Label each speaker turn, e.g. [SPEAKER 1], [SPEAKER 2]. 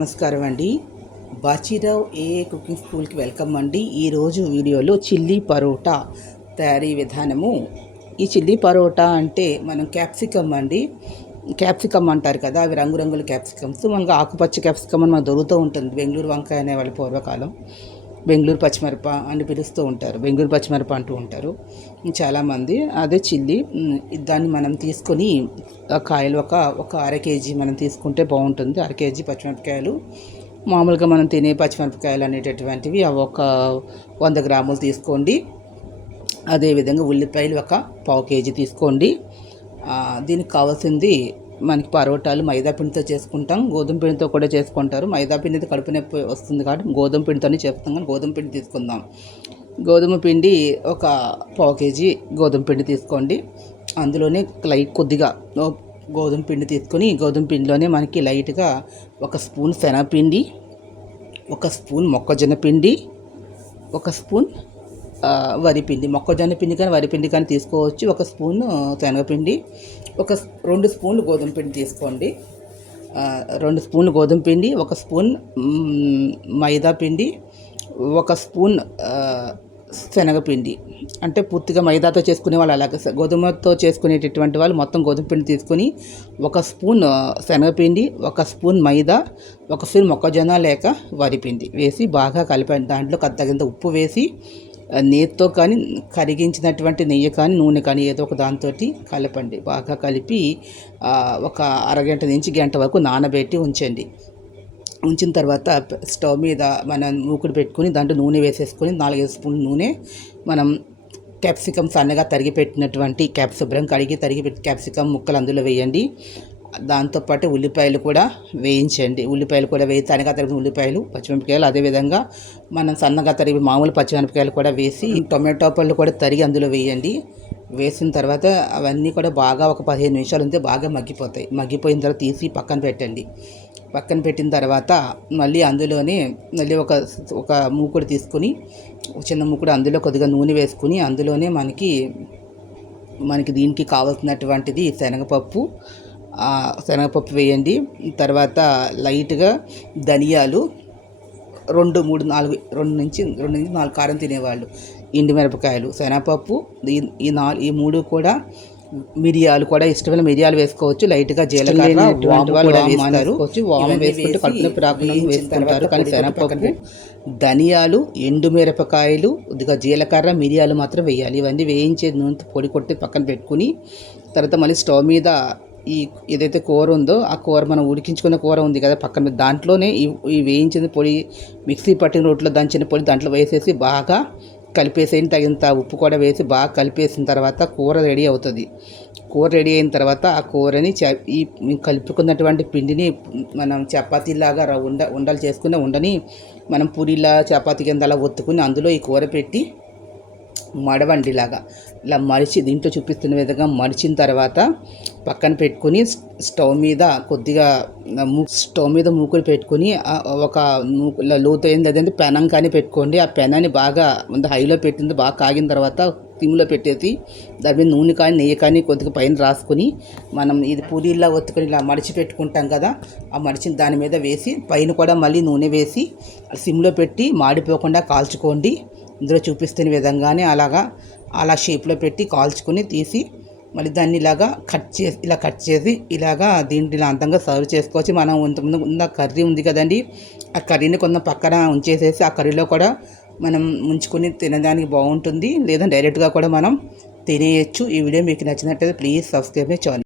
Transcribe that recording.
[SPEAKER 1] నమస్కారం అండి. బాచీరావు ఏఏ కుకింగ్ స్కూల్కి వెల్కమ్ అండి. ఈరోజు వీడియోలో చిల్లీ పరోటా తయారీ విధానము. ఈ చిల్లీ పరోటా అంటే మనం క్యాప్సికమ్ అండి. క్యాప్సికమ్ అంటారు కదా అవి రంగురంగుల క్యాప్సికమ్స్. మనకు ఆకుపచ్చ క్యాప్సికమ్ అని మనకు దొరుకుతూ ఉంటుంది. బెంగళూరు వంకాయ అనే వాళ్ళ పూర్వకాలం. బెంగళూరు పచ్చిమిరప అని పిలుస్తూ ఉంటారు. బెంగళూరు పచ్చిమిరప అంటూ ఉంటారు. చాలామంది అదే చిల్లీ దాన్ని మనం తీసుకొని ఆ కాయలు ఒక ఒక అర కేజీ మనం తీసుకుంటే బాగుంటుంది. అర కేజీ పచ్చిమిరపకాయలు. మామూలుగా మనం తినే పచ్చిమిరపకాయలు అనేటటువంటివి అవి ఒక వంద గ్రాములు తీసుకోండి. అదేవిధంగా ఉల్లిపాయలు ఒక పావు కేజీ తీసుకోండి. దీనికి కావాల్సింది మనకి పరోటాలు మైదా పిండితో చేసుకుంటాం. గోధుమ పిండితో కూడా చేసుకుంటారు. మైదా పిండితో కడుపు నొప్పి వస్తుంది కాబట్టి గోధుమ పిండితోనే చేస్తాం కానీ గోధుమ పిండి తీసుకుందాం. గోధుమ పిండి ఒక పావు కేజీ గోధుమ పిండి తీసుకోండి. అందులోనే లైట్ కొద్దిగా గోధుమ పిండి తీసుకొని గోధుమ పిండిలోనే మనకి లైట్గా ఒక స్పూన్ శనగపిండి ఒక స్పూన్ మొక్కజొన్న పిండి ఒక స్పూన్ వరిపిండి మొక్కజొన్న పిండి కానీ వరిపిండి కానీ తీసుకోవచ్చు. ఒక స్పూన్ శనగపిండి ఒక రెండు స్పూన్లు గోధుమ పిండి తీసుకోండి. రెండు స్పూన్లు గోధుమ పిండి ఒక స్పూన్ మైదా పిండి ఒక స్పూన్ శనగపిండి. అంటే పూర్తిగా మైదాతో చేసుకునే వాళ్ళు అలాగే గోధుమతో చేసుకునేటటువంటి వాళ్ళు మొత్తం గోధుమ పిండి తీసుకొని ఒక స్పూన్ శనగపిండి ఒక స్పూన్ మైదా ఒక స్పూన్ మొక్కజొన్న లేక వరిపిండి వేసి బాగా కలిపండి దాంట్లో తగినంత ఉప్పు వేసి నేతితో కానీ కరిగించినటువంటి నెయ్యి కానీ నూనె కానీ ఏదో ఒక దాంతో కలపండి. బాగా కలిపి ఒక అరగంట నుంచి గంట వరకు నానబెట్టి ఉంచండి. ఉంచిన తర్వాత స్టవ్ మీద మనం మూకుడు పెట్టుకుని దాంట్లో నూనె వేసేసుకొని నాలుగైదు స్పూన్ నూనె మనం క్యాప్సికమ్ సన్నగా తరిగి పెట్టినటువంటి క్యాప్ శుభ్రం కడిగి తరిగి పెట్టి క్యాప్సికమ్ ముక్కలు అందులో వేయండి. దాంతోపాటు ఉల్లిపాయలు కూడా వేయించండి. ఉల్లిపాయలు కూడా వేయి తనగా తరిగిన ఉల్లిపాయలు పచ్చిమిరపకాయలు అదేవిధంగా మనం సన్నగా తరిగి మామూలు పచ్చిమిరపకాయలు కూడా వేసి టొమాటో పళ్ళు కూడా తరిగి అందులో వేయండి. వేసిన తర్వాత అవన్నీ కూడా బాగా ఒక పదిహేను నిమిషాలు ఉంటే బాగా మగ్గిపోతాయి. మగ్గిపోయిన తర్వాత తీసి పక్కన పెట్టండి. పక్కన పెట్టిన తర్వాత మళ్ళీ అందులోనే మళ్ళీ ఒక ఒక మూకుడు తీసుకుని చిన్న మూకుడు అందులో కొద్దిగా నూనె వేసుకుని అందులోనే మనకి మనకి దీనికి కావాల్సినటువంటిది శనగపప్పు శనగపప్పు వేయండి. తర్వాత లైట్గా ధనియాలు రెండు మూడు నాలుగు రెండు నుంచి రెండు నుంచి నాలుగు కారం తినేవాళ్ళు. ఎండు మిరపకాయలు శనగపప్పు ఈ ఈ నాలుగు ఈ మూడు కూడా మిరియాలు కూడా ఇష్టమైన మిరియాలు వేసుకోవచ్చు. లైట్గా జీలకర్ర వేస్తారు. వాము వేసుకుంటే కడుపు నొప్పి రాకుండా వేసుకుంటారు. కానీ శనగపప్పు ధనియాలు ఎండు మిరపకాయలు కొద్దిగా జీలకర్ర మిరియాలు మాత్రం వేయాలి. ఇవన్నీ వేయించే నూనె పొడి కొట్టి పక్కన పెట్టుకుని తర్వాత మళ్ళీ స్టవ్ మీద ఈ ఏదైతే కూర ఉందో ఆ కూర మనం ఉడికించుకున్న కూర ఉంది కదా పక్కన దాంట్లోనే ఈ ఈ వేయించిన పొడి మిక్సీ పట్టిన రోట్లో దంచిన పొడి దాంట్లో వేసేసి బాగా కలిపేసేయండి తగినంత ఉప్పు కూడా వేసి బాగా కలిపేసిన తర్వాత కూర రెడీ అవుతుంది. కూర రెడీ అయిన తర్వాత ఆ కూరని చ ఈ కలుపుకున్నటువంటి పిండిని మనం చపాతీలాగా ఉండ ఉండలు చేసుకున్న ఉండని మనం పూరిలా చపాతీ కింద అలా ఒత్తుకుని అందులో ఈ కూర పెట్టి మడవండి ఇలాగా ఇలా మడిచి దీంట్లో చూపిస్తున్న విధంగా మడిచిన తర్వాత పక్కన పెట్టుకుని స్టవ్ మీద కొద్దిగా మూ స్టవ్ మీద మూకుడు పెట్టుకుని ఒక లోతు అయింది లోతైంది పెనం కానీ పెట్టుకోండి. ఆ పెనాన్ని బాగా హైలో పెట్టింది బాగా కాగిన తర్వాత సిమ్లో పెట్టేసి దాని మీద నూనె కానీ నెయ్యి కానీ కొద్దిగా పైన రాసుకుని మనం ఇది పూరీలా ఒత్తుకొని ఇలా మడిచి పెట్టుకుంటాం కదా ఆ మడిచిన దాని మీద వేసి పైన కూడా మళ్ళీ నూనె వేసి సిమ్లో పెట్టి మాడిపోకుండా కాల్చుకోండి. ఇందులో చూపిస్తున్న విధంగానే అలాగా అలా షేప్లో పెట్టి కాల్చుకొని తీసి మళ్ళీ దాన్ని ఇలాగా కట్ చేసి ఇలా కట్ చేసి ఇలాగా దీంట్లో ఇలా అందంగా సర్వ్ చేసుకోవచ్చు. మనం ఇంతకుముందు ఉన్న కర్రీ ఉంది కదండి ఆ కర్రీని కొంత పక్కన ఉంచేసేసి ఆ కర్రీలో కూడా మనం ముంచుకొని తినడానికి బాగుంటుంది. లేదా డైరెక్ట్గా కూడా మనం తినేయచ్చు. ఈ వీడియో మీకు నచ్చినట్లయితే ప్లీజ్ సబ్స్క్రైబ్ మై ఛానల్.